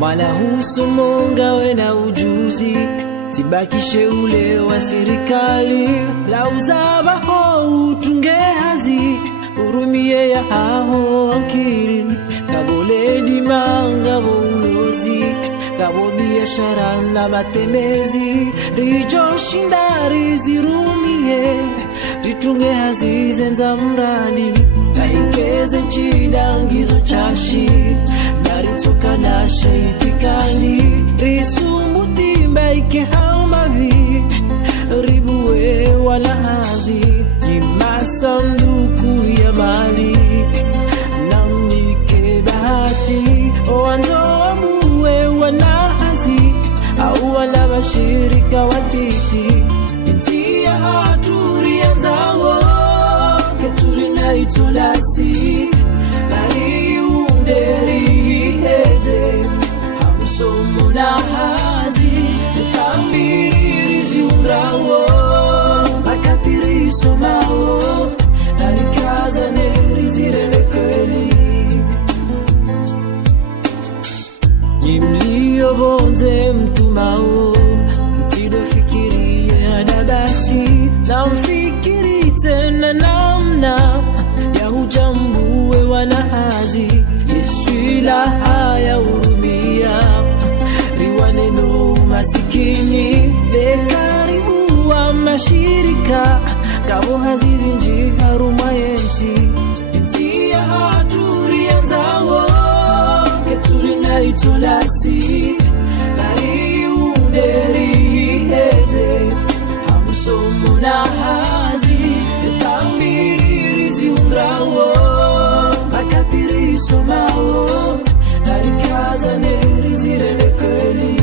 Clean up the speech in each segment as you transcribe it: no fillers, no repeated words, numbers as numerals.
Mwana husomonga we na ujuzi, tibakishe ule wa serikali. Lauza ho utunge hazi, urumie ya hao akili. Kabole di manga ulozi, kabo biashara na matembezi. Rijo shindari zirumie, ritunge hazi zenza mradi. Kaikeze nchidangizo chashi, naritoka na shaitikani. Risumuti mbaike hao mavi, ribuwe wala hazi. Jima sanduku ya mali, namnike bahati. Oanzo muwe wana hazi, au wala bashirika watiti. Inti ya haturi ya nzawo, ketuli na itolasi. Nari underi heze, hamusomo na hazi. Zutambiri ziungrawo, makatiri somawo. Nari kaza neri zirele kweli. Jimlio bonze mtumao, mtido fikiri ya dadasi. Na mfikiri tena namna ya hujambuwe wanahazi. Yesu ila haya urumia, riwaneno masikini. Dekaribu wa mashirika, kabo hazizi nji haruma yensi. Inti ya haturi ya nzawo, ketuli na itolasi. Nari underi heze, hamusomo na hazi. Zitambiri ziungrawo, makatiri somawo. Nari kaza neri zirele kweli.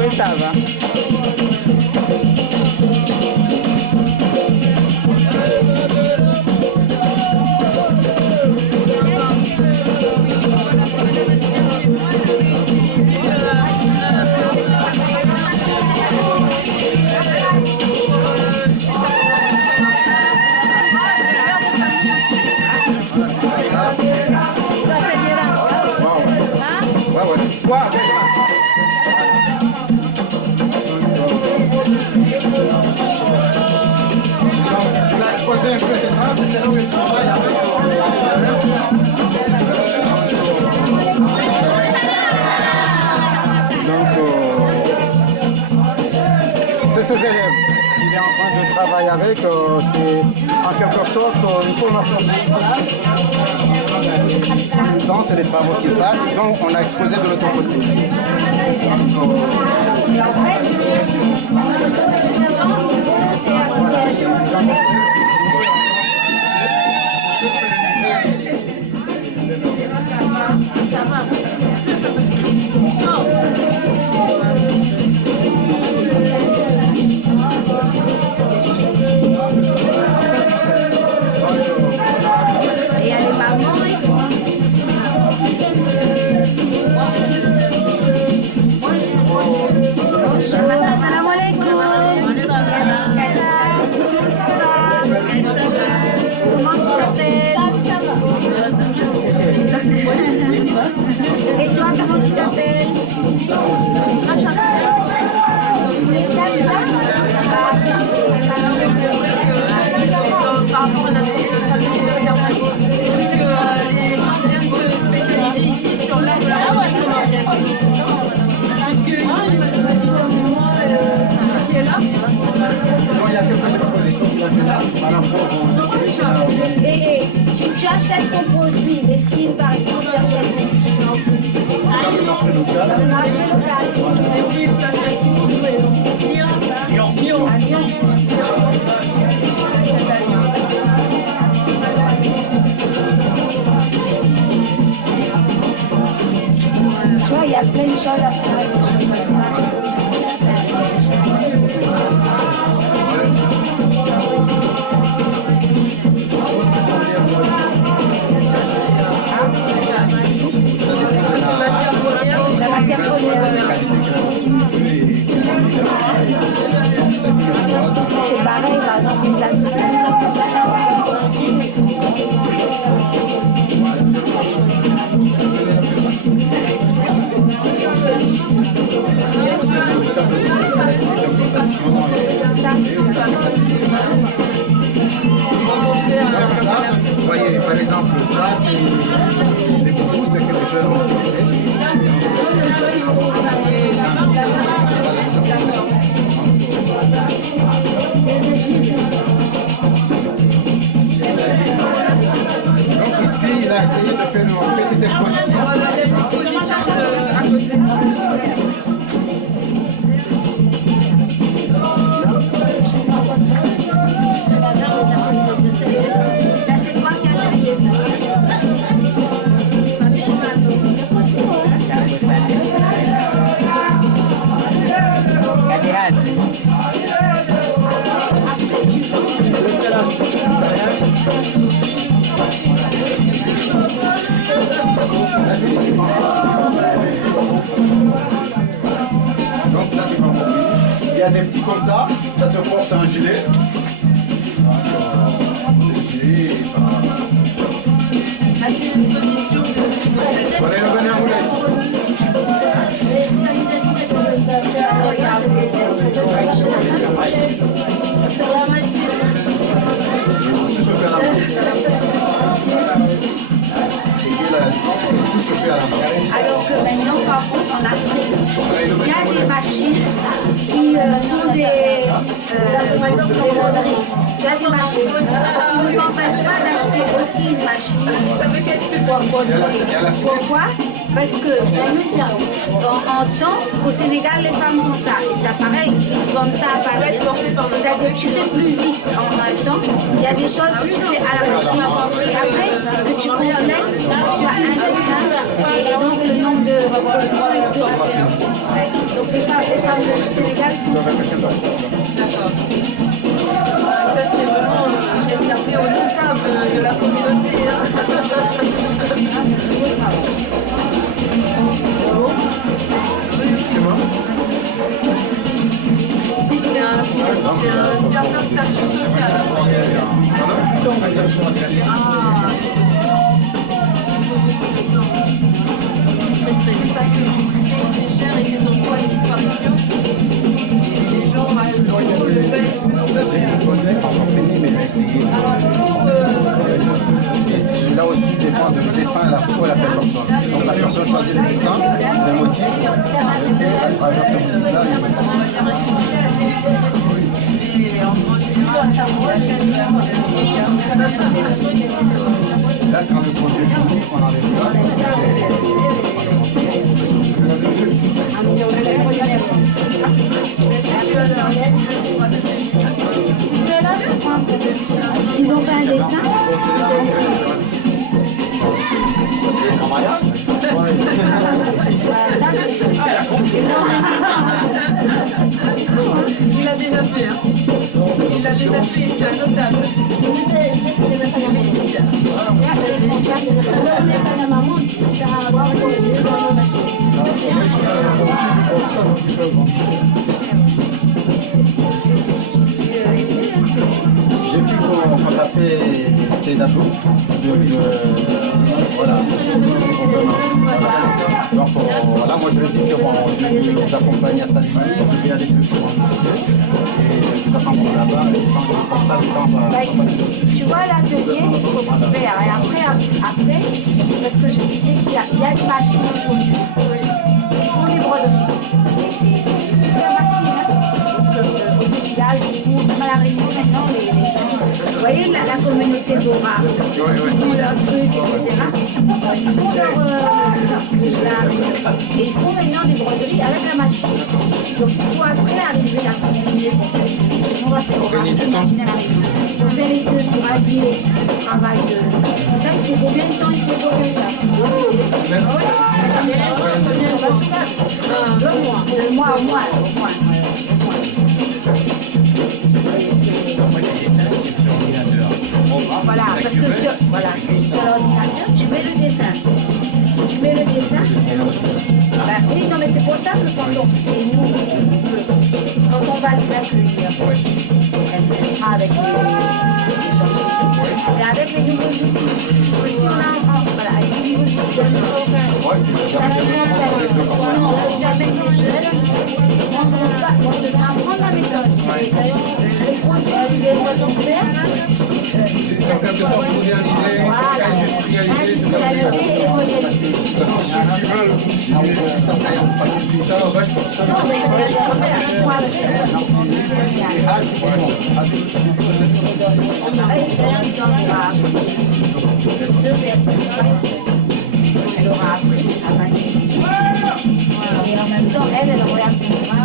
oui, ça va. C'est ses élèves. Il est en train de travailler avec, c'est en quelque sorte une formation. Donc c'est les travaux qu'il passe et donc on a exposé de l'autre côté. Et toi, comment tu t'appelles? Par rapport à notre stratégie d'observation, que les bien se spécialiser ici sur l'art de la reconstruction marienne. Puisque qui est là. Il y a quelques expositions qui ont été là par rapport au... Et tu achètes ton produit, les films par exemple, tu achètes Dans le marché local. dans le marché local. Les films, tu achètes où? Lyon. À Lyon. Tu vois, il y a plein de choses à faire. La matière première. C'est pareil, par exemple, les associations. Vous voyez, par exemple, ça, c'est des beaucoup, c'est que les jeunes ont fait. Donc ici, il a essayé de faire une petite exposition. À côté. Ça, c'est toi qui as créé Donc ça, c'est pas bon. Il y a des petits comme ça se porte un gilet. Voilà, il va venir rouler. Alors que maintenant, par contre, en Afrique, il y a des machines qui font des broderies. Il y a des machines. Ce qui ne nous empêche pas d'acheter aussi une machine pour broder. Pourquoi? Parce que en temps, parce qu'au Sénégal, les femmes font ça. Et ça pareil, ils vendent ça à Paris. C'est-à-dire que tu fais plus vite en un temps. Il y a des choses que tu fais à la machine. Et après, que tu complètes, tu as un dessin. Et donc, le nombre de productions est plus. Donc, les femmes femmes du Sénégal font ça. D'accord. Ça, c'est vraiment réservé aux notables de la communauté. C'est un certain statut social. Ça se très cher et c'est en quoi une disparition. Les gens le payent de plus en plus cher. C'est pas encore fini, mais c'est... Alors pour Et là aussi dépend de le dessin et la photo et la personne. Donc la personne choisit le dessin, le motif, et à travers ce motif-là, il on va dire industriel. Et en général, ça vous achète là, quand le produit est fini, on enlève ça. Ils ont fait un dessin. Il l'a déjà fait, hein. Il l'a déjà fait, c'est un notable. J'ai pu contacter Seydabou. Voilà. Donc voilà, moi je lui ai dit que bon, je vais vous accompagner à cette année, je vais aller plus souvent. Et je vais prendre là-bas, et comme ça, le temps va Tu vois l'atelier, il faut faire. Et après, parce que je disais qu'il y a des machines aujourd'hui. Ils font des broderies. Et c'est des super machines. Hein. Au Sénégal, même à la Réunion maintenant, les gens. Vous voyez la communauté Bora, ils font leurs trucs, etc. Ils font leur. Et ils font maintenant des broderies avec la machine. Donc il faut après arriver à continuer. On va faire une machine à la Réunion. On fait les deux pour allier le travail de. Ça, c'est combien de temps il faut faire ça? 2 mois. 2 mois au moins. Voilà, parce que sur l'ordinateur, tu mets le dessin. Bah, oui, non, mais c'est pour ça que quand on va l'accueillir, elle sera avec les gens. Mais avec les nouveaux outils. Si on a voilà, avec les nouveaux outils, ça ne jamais les jeunes. On devrait apprendre la méthode. Les produits, les moyens de faire. En quelque sorte moderniser, industrialiser, et moderniser. Ceux qui veulent continuer, ça va vachement. Non, mais elle aura appris à manier. Et en même temps, elle regarde pour moi.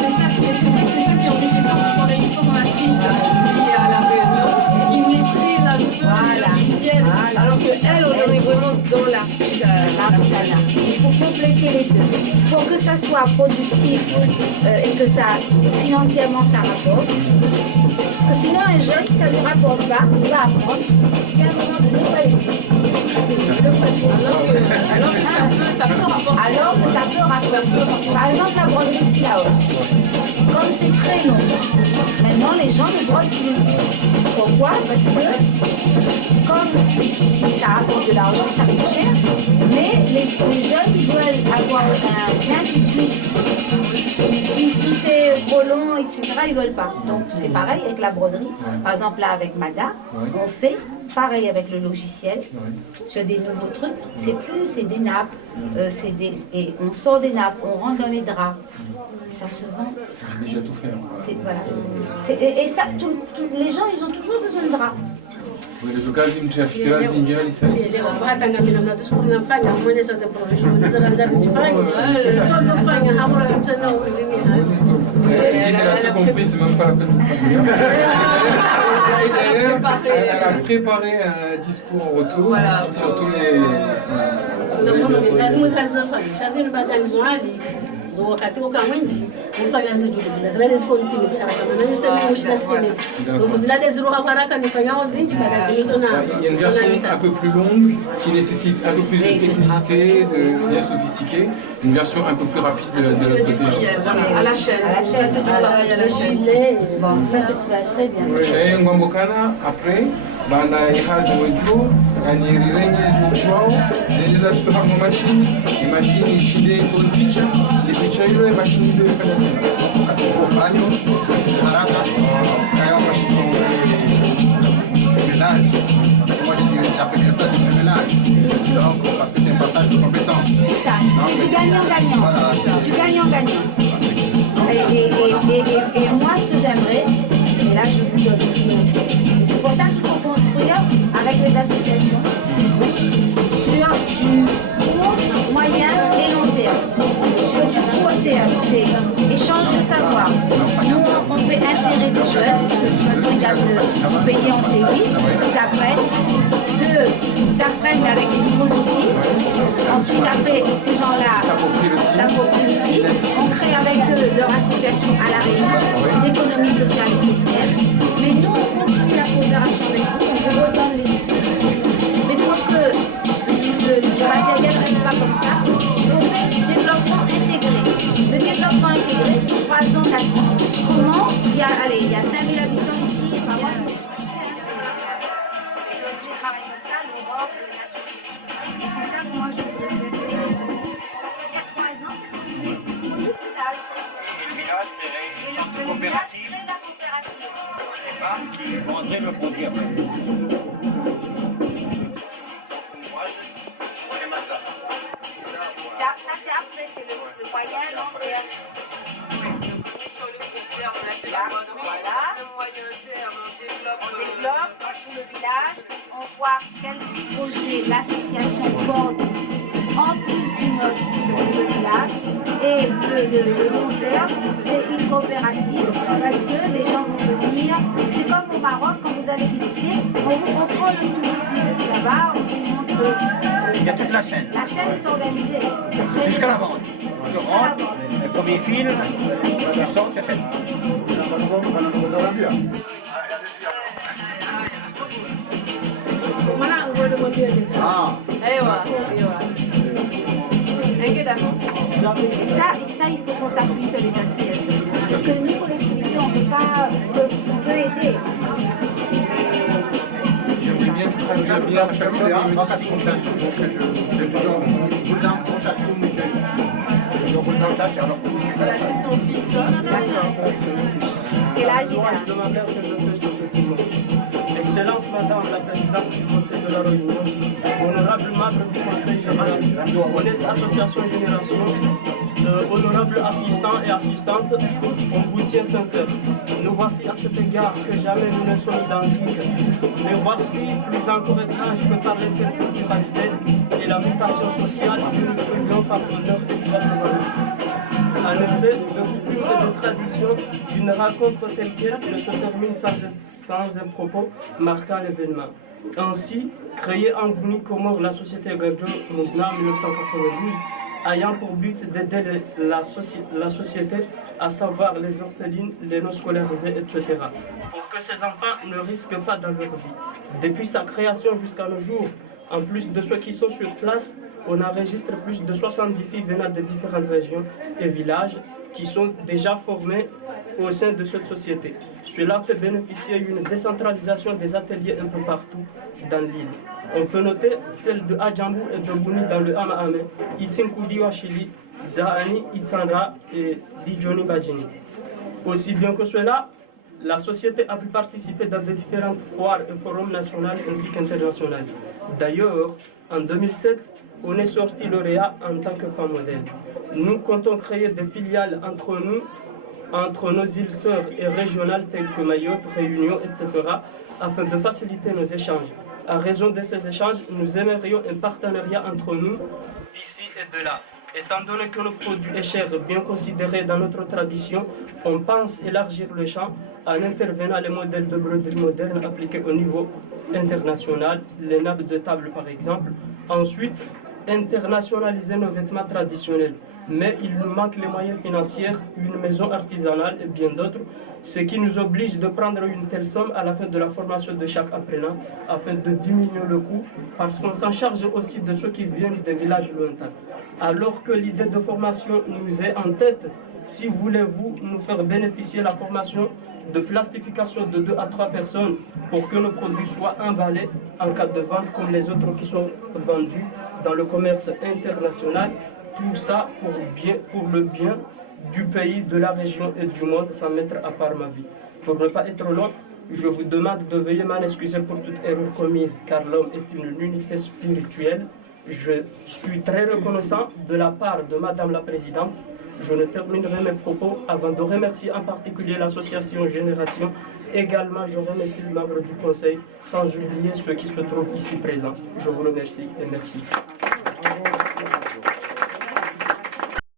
C'est ça qui est enrichissant quand on a une formatrice qui est à la Réunion, qui maîtrise un peu les logiciels, alors qu'elle, on est vraiment dans l'artisanat. Il faut compléter les deux. Pour que ça soit productif et que ça, financièrement, ça rapporte. Parce que sinon, un jeune, si ça ne rapporte pas, il va apprendre. Et à un moment donné, il va laisser. Alors que ça peut rapporter. Alors que ça peut rapporter. Par exemple, la broderie de Silaos. Comme c'est très long, maintenant les gens ne brodent plus. Pourquoi? Parce que comme ça rapporte de l'argent, ça coûte cher, mais les jeunes ils veulent avoir un bien tout de suite. Si c'est trop long, etc., ils ne veulent pas. Donc c'est pareil avec la broderie. Par exemple là avec Mada, on fait pareil avec le logiciel sur des nouveaux trucs. C'est des nappes, et on sort des nappes, on rentre dans les draps. Ça se vend. Déjà tout fait. Voilà. Et ça, les gens, ils ont toujours besoin de draps. Elle a tout compris, c'est même pas la peine de traduire. Elle a préparé un discours en retour sur tous les lazima zazifanya shazini badani zwali wakati ukamwenji ufanya zijulizi zilale zikontinue kama na juste mshida stemezi donc zilale ziroha haraka nifanyao zinji baada zilizo na il y a une version un peu plus longue qui nécessite un peu plus de technicité, de bien sophistiquée, une version un peu plus rapide de l'autre côté. À la chaîne, ça c'est du travail à la chaîne. Bon, ça c'est très bien. Chez Ngwambokana, après, banda ihazi wetu yani rirenge zukwao ziliza kutoka kwa mashine ishinde kwa picha ile picha ile mashine ndio ifanya tena Kufanya haraka kaya mashine ménage. Moi je dirais j'appelle ça du ménage. Donc parce que c'est un partage de compétences. C'est ça. Du gagnant-gagnant. Voilà. Du gagnant-gagnant. Et moi ce que j'aimerais, et là je vous donne, et c'est pour ça qu'il faut construire avec les associations sur du court, moyen et long terme. Sur du court terme, c'est échange de savoir. Nous, on fait insérer des jeunes, de toute façon, il y a de payer en série, ils apprennent. Ils apprennent avec des nouveaux outils. Ensuite, après, ces gens-là s'approprient l'outil. On crée avec eux leur association à la Réunion d'économie sociale et solidaire. Mais nous, on continue la coopération avec vous, on vous redonne les outils. Mais pour que le matériel ne reste pas comme ça, il faut faire du développement intégré. Le développement intégré, c'est 3 ans d'action. Comment il y a 5000 habitants ici, enfin, moi, j'ai travaillé comme ça, l'Europe, les Nations Unies. Et c'est ça que moi je voudrais faire. Il y a 3 ans, qu'est-ce qu'on fait? Au village. Et le village ferait une sorte de coopérative. La coopérative. Les femmes qui vendraient le produit après. Ça c'est après, c'est le moyen, long terme. Sur le court terme, là c'est la bonne. Le moyen terme, on développe. On développe dans tout le village, on voit quel projet l'association porte en plus du nôtre sur le village. Et le long terme, c'est une coopérative parce que les gens vont venir. C'est comme au Maroc, quand vous allez visiter, on prend le tourisme depuis là-bas, on vous montre. Il y a toute la chaîne. La chaîne est organisée. Jusqu'à la vente. Tu rentres, le premier film, tu sors, tu achètes. Ah, Et ça, il faut qu'on s'appuie sur les associations. Parce que nous, collectivités, on peut aider. J'aimerais bien que tu traduises bien à chaque fois. Voilà, c'est son fils. D'accord. Et là, j'y Je demandais que je fais ce petit mot. Excellence Madame la Présidente du Conseil de la Réunion, honorable membre du Conseil général, honnête association Génération, honorable assistants et assistantes, on vous tient sincère. Nous voici à cet égard que jamais nous ne sommes identiques. Mais voici plus encore étrange que par l'interculturalité et la mutation sociale que nous vivons par honneur et joie devant nous. En effet, de coutumes et de traditions, une rencontre telle qu'elle ne se termine sans un propos marquant l'événement. Ainsi, créée en Guinée Comore, la société Gadjo Mouzna en 1992, ayant pour but d'aider la société, à savoir les orphelines, les non-scolarisés, etc., pour que ces enfants ne risquent pas dans leur vie. Depuis sa création jusqu'à nos jours, en plus de ceux qui sont sur place, on enregistre plus de 70 filles venant de différentes régions et villages qui sont déjà formées au sein de cette société. Cela fait bénéficier d'une décentralisation des ateliers un peu partout dans l'île. On peut noter celle de Adjambou et de Bouni dans le Hama-Ame, Itinkoudi Wachili, Zahani, Itsandra et Dijoni Badjini. Aussi bien que cela, la société a pu participer dans de différentes foires et forums nationaux ainsi qu'internationaux. D'ailleurs, en 2007, on est sorti lauréat en tant que femme modèle. Nous comptons créer des filiales entre nos îles sœurs et régionales telles que Mayotte, Réunion, etc., afin de faciliter nos échanges. À raison de ces échanges, nous aimerions un partenariat entre nous d'ici et de là. Étant donné que le produit est cher, bien considéré dans notre tradition, on pense élargir le champ en intervenant les modèles de broderie moderne appliqués au niveau international, les nappes de table par exemple. Ensuite, internationaliser nos vêtements traditionnels. Mais il nous manque les moyens financiers, une maison artisanale et bien d'autres, ce qui nous oblige de prendre une telle somme à la fin de la formation de chaque apprenant afin de diminuer le coût, parce qu'on s'en charge aussi de ceux qui viennent des villages lointains. Alors que l'idée de formation nous est en tête, si voulez-vous nous faire bénéficier la formation de plastification de 2 à 3 personnes pour que nos produits soient emballés en cas de vente comme les autres qui sont vendus dans le commerce international. Tout ça pour le bien du pays, de la région et du monde, sans mettre à part ma vie. Pour ne pas être long, je vous demande de veuiller m'en excuser pour toute erreur commise, car l'homme est une unité spirituelle. Je suis très reconnaissant de la part de Madame la Présidente. Je ne terminerai mes propos avant de remercier en particulier l'association Génération. Également, je remercie les membres du Conseil, sans oublier ceux qui se trouvent ici présents. Je vous remercie et merci.